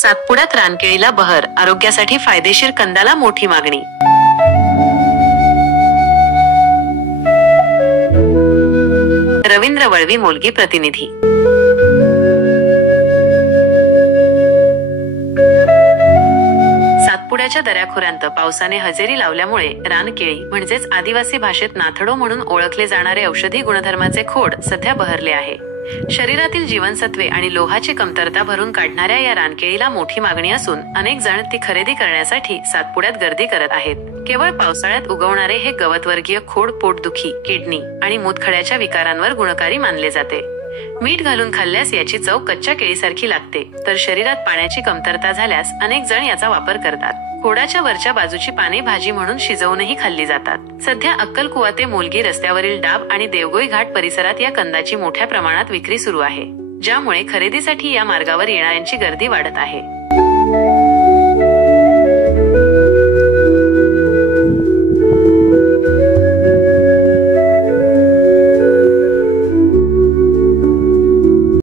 सातपुड्यात रानकेळीला बहर, आरोग्यासाठी फायदेशीर कंदाला मोठी मागणी. रवींद्र वळवी, मोलगी प्रतिनिधी. सातपुड्याच्या दऱ्याखोऱ्यांत पावसाने हजेरी लावल्यामुळे रानकेळी म्हणजेच आदिवासी भाषेत नाथडो म्हणून ओळखले जाणारे औषधी गुणधर्माचे खोड सध्या बहरले आहे. शरीरातील जीवनसत्वे आणि लोहाची कमतरता भरून काढणाऱ्या या रानकेळीला मोठी मागणी असून अनेक जण ती खरेदी करण्यासाठी सातपुड्यात गर्दी करत आहेत. केवळ पावसाळ्यात उगवणारे हे गवतवर्गीय खोड पोटदुखी, किडनी आणि मूतखड्याच्या विकारांवर गुणकारी मानले जाते. मीठ घालून खाल्ल्यास याची चव कच्च्या केळीसारखी लागते, तर शरीरात पाण्याची कमतरता झाल्यास अनेक जण याचा वापर करतात. खोडाच्या वरच्या बाजूची पाने भाजी म्हणून शिजवूनही खाल्ली जातात. सध्या अक्कलकुवा ते मोलगी रस्त्यावरील डाब आणि देवगोई घाट परिसरात या कंदाची मोठ्या प्रमाणात विक्री सुरू आहे, ज्यामुळे खरेदीसाठी या मार्गावर येणाऱ्यांची गर्दी वाढत आहे.